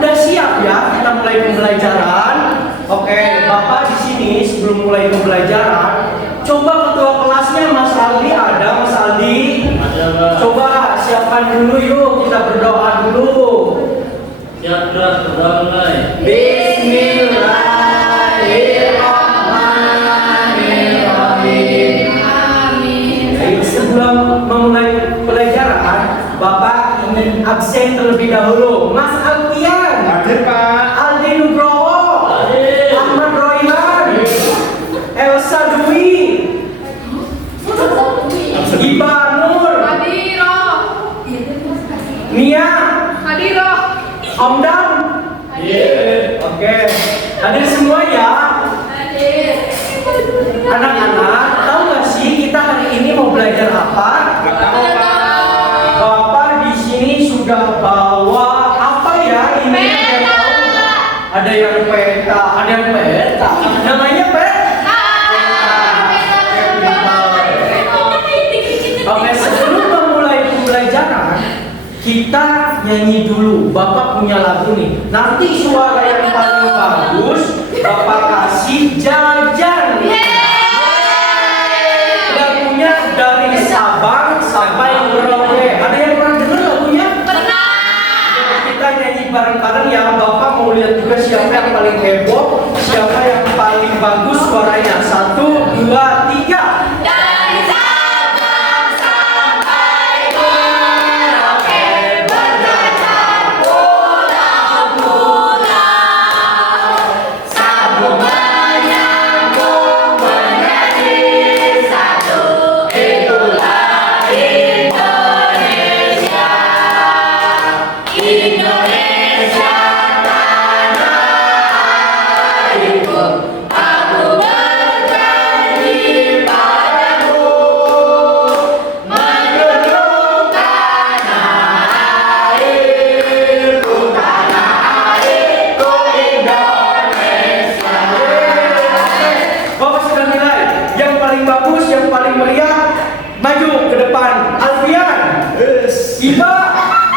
Udah siap ya kita mulai pembelajaran? Oke, Bapak di sini sebelum mulai pembelajaran, coba ketua kelasnya Mas Aldi ada, Mas Aldi? Ada, Pak. Coba siapkan dulu yuk, kita berdoa dulu. Siap, Bro, berdoa mulai. Bismillahirrahmanirrahim. Amin. Baik, sebelum memulai pelajaran, Bapak ingin absen terlebih dahulu. Mas Alfian, Hadir, Pak. Aldi Nugroho, Hadir. Ahmad Roiman, Elsa Dwi, Iba Nur, Hadiro. Nia, Hadiro. Omdan. Oke, hadir semua ya. Hadir. Anak-anak, tahu nggak sih kita hari ini mau belajar apa? Nggak tahu, Pak. Bapak di sini sudah bawa apa ya ini? Peta. Ada yang peta, ada yang peta. Namanya peta. Oke, sebelum memulai pembelajaran, kita nyanyi dulu. Bapak punya lagu nih. Nanti suara yang paling bagus, Bapak kasih jajan. Lagunya dari Sabang sampai Merauke. Ada yang pernah dengar lagunya? Kita nyanyi bareng-bareng ya. Bapak mau lihat juga siapa yang paling heboh, siapa yang paling bagus suaranya. 1, 2, 3. Dari Sabang sampai Merauke, berjajar pulau-pulau, sambung menyambung menjadi satu, itulah Indonesia. Indonesia tanah airku, aku berjanji padamu, menjunjung tanah airku, Indonesia. Bapak sudah nilai yang paling bagus, yang paling meriah. Maju ke depan. Alfian, Iba,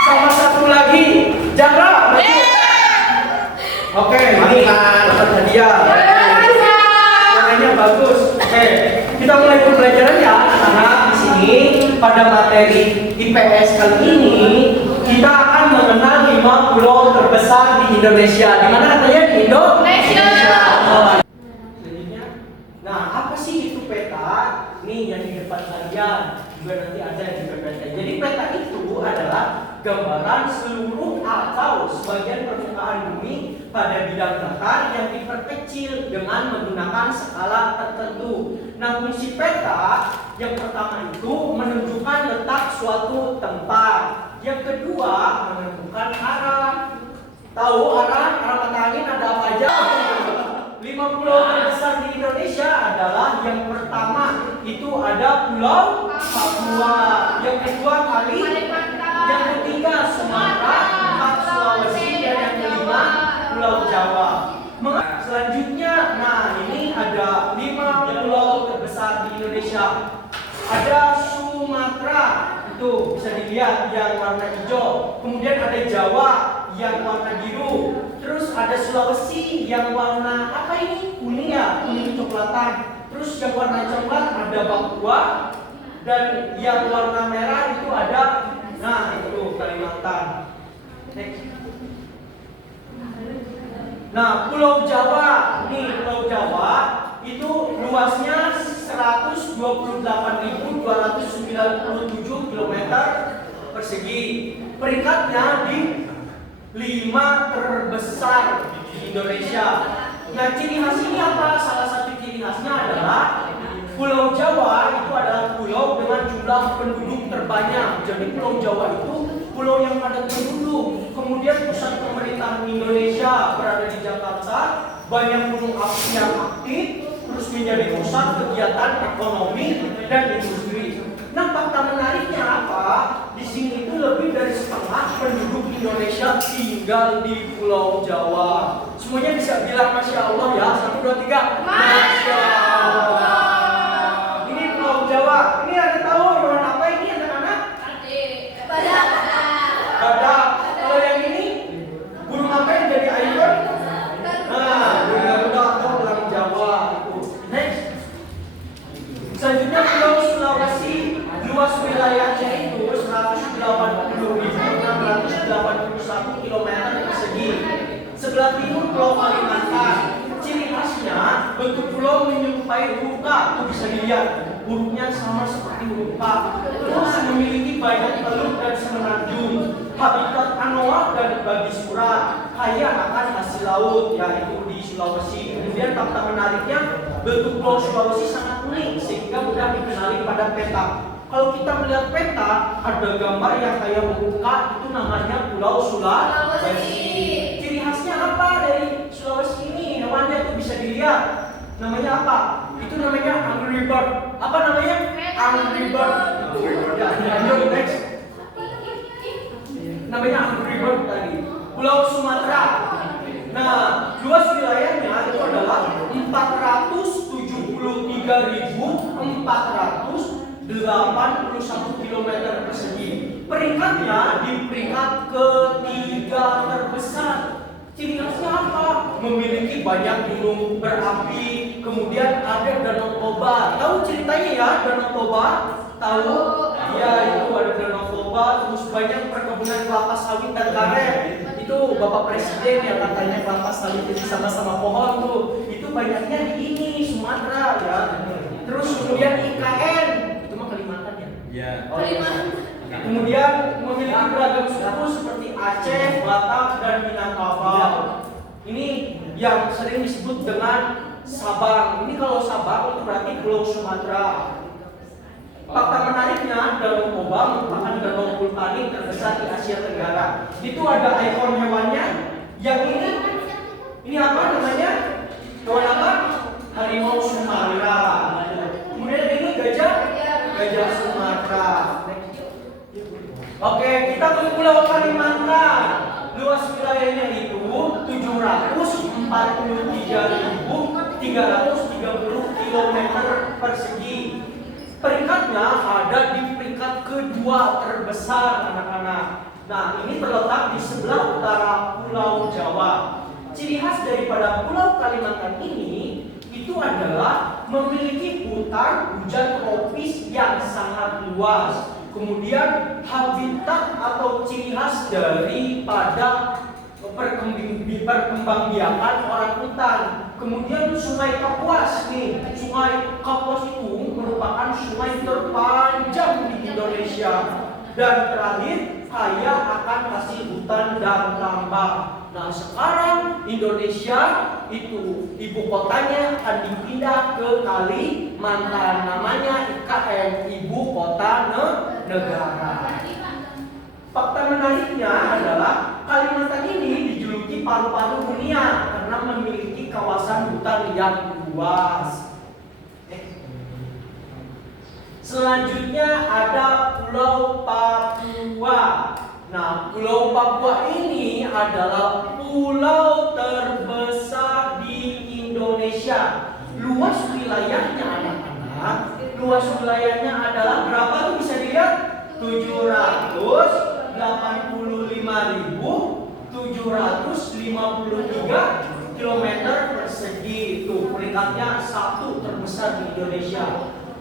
sama satu lagi. Jara, maju. Oke, ini dapat hadiah. Suaranya bagus. Oke, kita mulai pembelajaran ya. Anak di sini pada materi IPS kali ini kita akan mengenal 5 pulau terbesar di Indonesia. Di mana katanya di Indonesia? Selanjutnya, nah apa sih itu peta? Nih yang di depan kalian juga nanti ada di peta. Jadi peta itu adalah gambaran seluruh atau sebagian permukaan bumi pada bidang datar yang diperkecil dengan menggunakan skala tertentu. Nah, fungsi peta yang pertama itu menunjukkan letak suatu tempat. Yang kedua menentukan arah. Tahu arah mata angin ada apa aja? 5 pulau terbesar di Indonesia adalah yang pertama itu ada Pulau Papua, yang kedua Bali, yang ketiga Sumatera, 4 Sulawesi, dan yang kelima Pulau Jawa. Selanjutnya, nah ini ada 5 pulau terbesar di Indonesia. Ada Sumatera, itu bisa dilihat yang warna hijau. Kemudian ada Jawa yang warna biru. Terus ada Sulawesi yang warna apa ini? Kuning ya, kuning coklatan. Terus yang warna coklat ada Papua, dan yang warna merah itu ada, nah itu Kalimantan. Next. Nah, Pulau Jawa, nih Pulau Jawa itu luasnya 128.297 km persegi. Peringkatnya di 5 terbesar di Indonesia. Nah, ciri khas ini apa? Salah satu ciri khasnya adalah Pulau Jawa itu adalah pulau dengan jumlah penduduk terbanyak. Jadi Pulau Jawa itu pulau yang padat penduduk. Kemudian pusat pemerintahan Indonesia berada di Jakarta. Banyak gunung api yang aktif, terus menjadi pusat kegiatan ekonomi dan industri. Nah, fakta menariknya apa? Di sini itu lebih dari setengah penduduk Indonesia tinggal di Pulau Jawa. Semuanya bisa bilang Masya Allah ya. 1, 2, 3. Masya Allah. Ini Pulau Jawa. Ini ada tahu hewan apa ini anak-anak? Badak. Kalau yang ini burung apa sebelah timur Pulau Kalimantan. Ciri khasnya bentuk pulau menyerupai huruf K. Tuh bisa dilihat hurufnya sama seperti huruf K. Terus memiliki banyak teluk dan semenanjung. Habitat anoa dan babisura, kaya akan hasil laut, yaitu di Sulawesi. Kemudian fakta menariknya, bentuk Pulau Sulawesi sangat unik sehingga mudah dikenali pada peta. Kalau kita melihat peta, ada gambar yang kayak huruf K, itu namanya Pulau Sulawesi. Ciri khasnya apa dari Sulawesi ini? Hewannya itu bisa dilihat. Namanya apa? Itu namanya angry bird. Apa namanya? Angry bird. Ya, lanjut next. Namanya angry bird tadi. Pulau Sumatera. Nah, luas wilayahnya itu adalah 473.481 km persegi. Peringkatnya di peringkat ketiga terbesar. Ciri khasnya apa? Memiliki banyak gunung berapi. Kemudian ada Danau Toba. Tahu ceritanya ya Danau Toba? Tahu? Ya, itu ada Danau Toba. Terus banyak perkebunan kelapa sawit dan karet. Itu Bapak Presiden yang katanya kelapa sawit itu sama-sama pohon tuh. Itu banyaknya di ini Sumatera ya. Terus kemudian IKN. Itu mah Kalimantan ya? Ya. Oh, Kalimantan. Kemudian memiliki beragam suku seperti Aceh, Batak, dan Minangkabau. Ini yang sering disebut dengan Sabang. Ini kalau Sabang itu berarti Pulau Sumatera. Fakta menariknya, Danau Toba merupakan danau vulkanik terbesar di Asia Tenggara. Itu ada ikon hewannya. Yang ini apa namanya? Hewan apa? Harimau Sumatera. Kemudian ini gajah Sumatera. Oke, kita ke Pulau Kalimantan. Luas wilayahnya itu 743.330 km persegi. Peringkatnya ada di peringkat kedua terbesar, anak-anak. Nah, ini terletak di sebelah utara Pulau Jawa. Ciri khas daripada Pulau Kalimantan ini itu adalah memiliki hutan hujan tropis yang sangat luas. Kemudian habitat atau ciri khas daripada perkembangbiakan orang hutan. Kemudian Sungai Kapuas nih, Sungai Kapuas itu merupakan sungai terpanjang di Indonesia. Dan terakhir, kaya akan hasil hutan dan tambang. Nah, sekarang Indonesia itu ibu kotanya akan dipindah ke Kalimantan. Namanya IKN, Ibu Kota Negara. Fakta menariknya adalah Kalimantan ini dijuluki paru-paru dunia karena memiliki kawasan hutan yang luas. Selanjutnya ada Pulau Papua. Nah, Pulau Papua ini adalah pulau terbesar di Indonesia. Luas wilayahnya anak-anak, luas wilayahnya adalah berapa tuh bisa dilihat? 785.753 km persegi. Itu peringkatnya satu terbesar di Indonesia.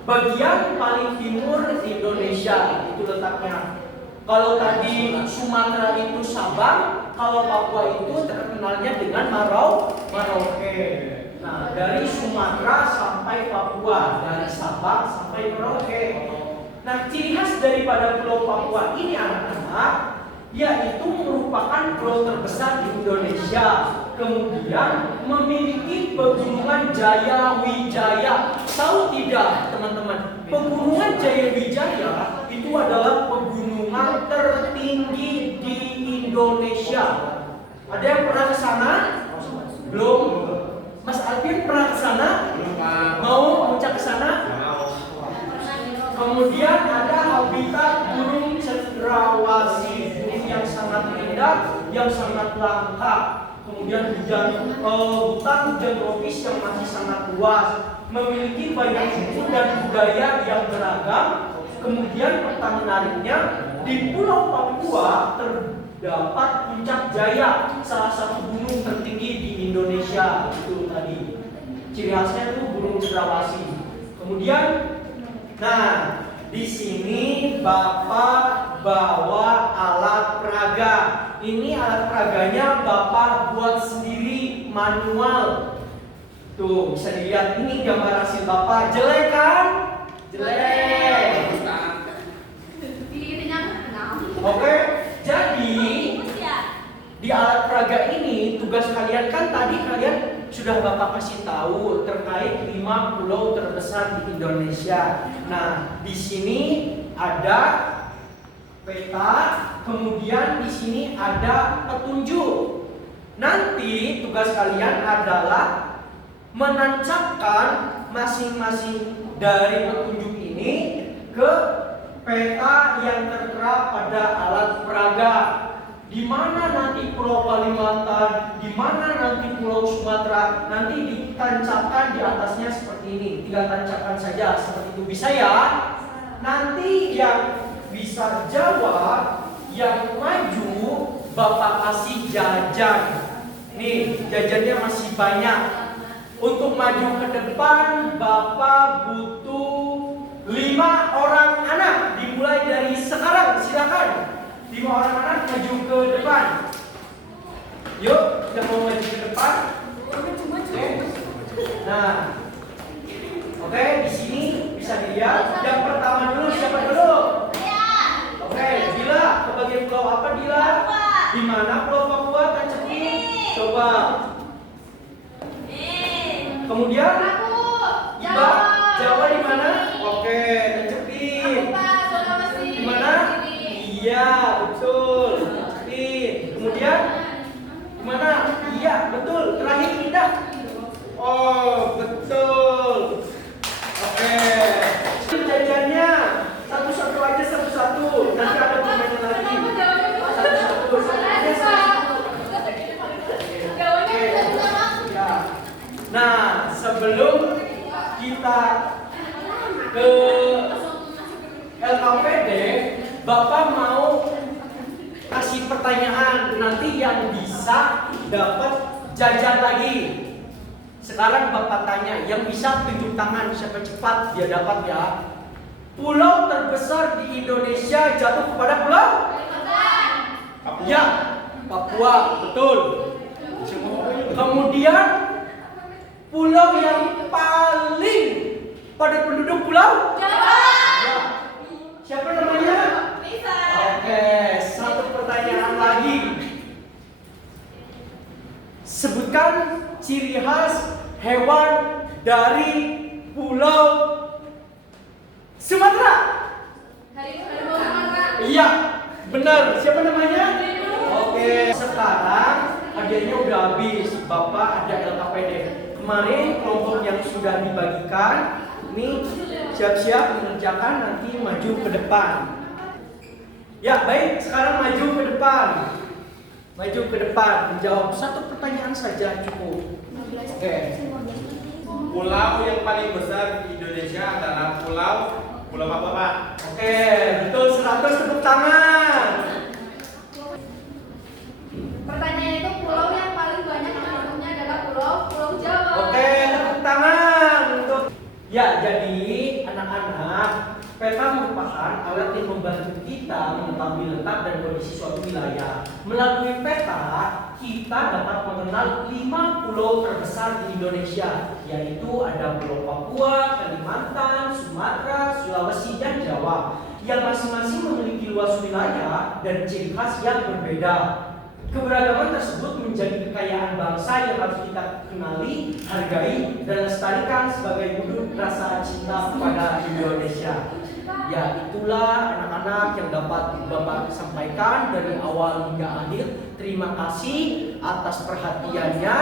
Bagian paling timur Indonesia itu letaknya. Kalau tadi Sumatera itu Sabang, kalau Papua itu terkenalnya dengan Merauke. Nah, dari Sumatera sampai Papua, dari Sabang sampai Merauke. Nah, ciri khas daripada Pulau Papua ini anak-anak, yaitu merupakan pulau terbesar di Indonesia. Kemudian memiliki pegunungan Jaya Wijaya. Tahu tidak teman-teman? Pegunungan Jaya Wijaya itu adalah pegunungan tertinggi di Indonesia. Ada yang pernah ke sana? Belum? Mas Alvin pernah ke sana? Mau puncak ke sana? Kemudian ada habitat burung cendrawasih, burung yang sangat indah, yang sangat langka. Kemudian hutan hujan tropis yang masih sangat luas, memiliki banyak suku dan budaya yang beragam. Kemudian fakta menariknya, di Pulau Papua terdapat Puncak Jaya, salah satu gunung tertinggi di Indonesia. Itu tadi ciri khasnya itu burung cendrawasih. Kemudian, nah di sini Bapak bawa alat peraga. Ini alat peraganya Bapak buat sendiri. manual. Tuh, bisa dilihat ini gambar hasil Bapak. Jelek kan? Jelek. Oke, jadi di alat peraga ini tugas kalian kan tadi kalian sudah Bapak kasih tahu terkait 5 pulau terbesar di Indonesia. Nah, di sini ada peta, kemudian di sini ada petunjuk. Nanti tugas kalian adalah menancapkan masing-masing dari petunjuk ini ke peta yang tertera pada alat peraga. Di mana nanti Pulau Kalimantan, di mana nanti Pulau Sumatera, nanti ditancapkan di atasnya seperti ini. Tinggal tancapkan saja seperti itu, bisa ya? Nanti yang bisa jawab, yang maju, Bapak kasih jajan. Nih, jajannya masih banyak. Untuk maju ke depan, Bapak butuh 5 orang anak. Dimulai dari sekarang, silakan. 5 orang anak maju ke depan. Yuk, yang mau maju ke depan. Oke. Nah, oke, di sini bisa dilihat. Yang pertama dulu, siapa dulu? Oke, Dila, ke bagian pulau apa Dila? Di mana Pulau Papua? Tancepin. Coba. Kemudian Iba, Jawa di mana? Oke, tancepin. Di mana? Iya, betul. Tancepin. Kemudian di mana? Iya, betul. Terakhir pindah. Oh, betul. Oke. Jajannya satu-satu aja, satu-satu. Nanti ada permainan lagi. Satu-satu. Nah, sebelum kita ke LKPD, Bapak mau kasih pertanyaan. Nanti yang bisa dapat jajan lagi. Sekarang Bapak tanya, yang bisa tunjuk tangan siapa cepat dia dapat ya. Pulau terbesar di Indonesia jatuh kepada pulau? Papua. Ya, Papua, betul. Kemudian pulau yang paling padat penduduk pulau? Jawa. Ya. Siapa namanya? Bisa. Oke, satu pertanyaan lagi. Sebutkan ciri khas hewan dari Pulau Sumatera. Harimau Sumatera. Iya, benar. Siapa namanya? Oke, sekarang hadiahnya udah habis. Bapak ada LKPD. Kemarin kelompok yang sudah dibagikan ini siap-siap mengerjakan, nanti maju ke depan. Ya, baik. Sekarang maju ke depan. Maju ke depan. Menjawab satu pertanyaan saja cukup. Oke. Pulau yang paling besar di Indonesia adalah Pulau Papua, Pak. Oke, betul 100 tepuk tangan. Pertanyaan itu pulau yang paling banyak penduduknya adalah Pulau Jawa. Oke, tepuk tangan untuk. Ya, jadi anak-anak, peta merupakan alat yang membantu kita mengetahui letak dan kondisi suatu wilayah. Melalui peta, kita dapat mengenal 5 pulau terbesar di Indonesia, yaitu ada Pulau Papua, Kalimantan, Sumatera, Sulawesi, dan Jawa, yang masing-masing memiliki luas wilayah dan ciri khas yang berbeda. Keberagaman tersebut menjadi kekayaan bangsa yang harus kita kenali, hargai, dan lestarikan sebagai wujud rasa cinta kepada Indonesia. Ya, itulah anak-anak yang dapat Bapak sampaikan dari awal hingga akhir. Terima kasih atas perhatiannya.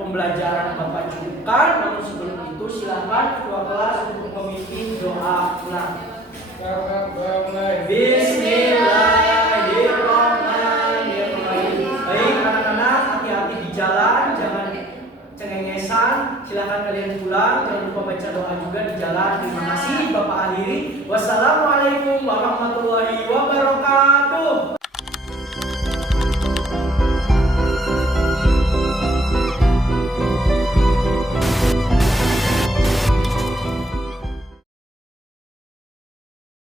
Pembelajaran Bapak cukupkan, namun sebelum itu silakan ketua kelas untuk memimpin doa ulang. Bismillahirrahmanirrahim. Baik anak-anak, hati-hati di jalan, jangan cengengesan. Silakan kalian pulang, jangan lupa baca doa juga di jalan. Terima kasih, Bapak akhiri. Wassalamualaikum warahmatullahi